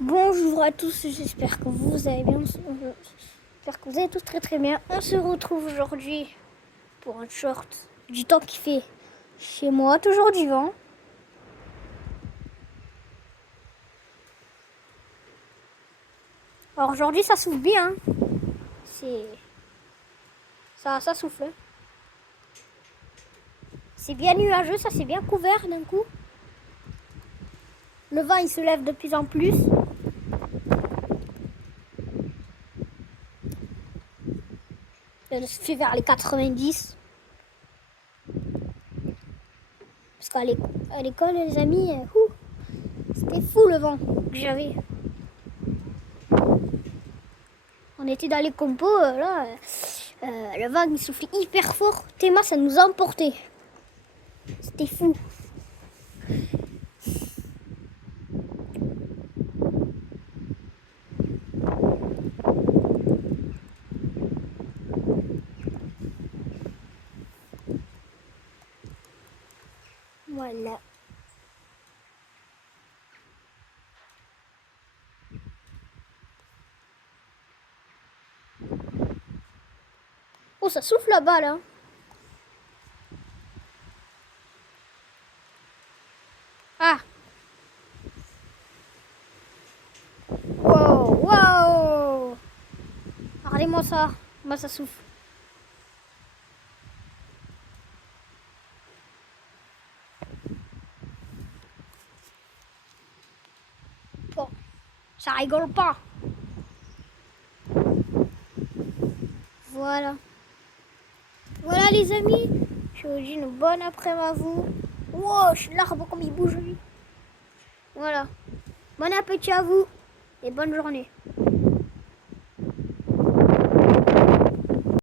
Bonjour à tous, j'espère que vous allez bien. J'espère que vous allez tous très très bien. On se retrouve aujourd'hui pour un short du temps qui fait chez moi, toujours du vent. Alors aujourd'hui ça souffle bien, c'est ça souffle. C'est bien nuageux, ça c'est bien couvert d'un coup. Le vent il se lève de plus en plus. Il se fait vers les 90. Parce qu'à l'école, les amis, c'était fou le vent que j'avais. On était dans les compos, le vent il soufflait hyper fort. Théma, ça nous a emporté. C'était fou. Voilà. Oh, ça souffle là-bas, là. Ah. Wow, wow. Regardez-moi ça. Moi, ça souffle. Bon, ça rigole pas. Voilà. Voilà, les amis. Je vous dis une bonne après-midi à vous. Wow, l'arbre comme il bouge, lui. Voilà. Bon appétit à vous et bonne journée.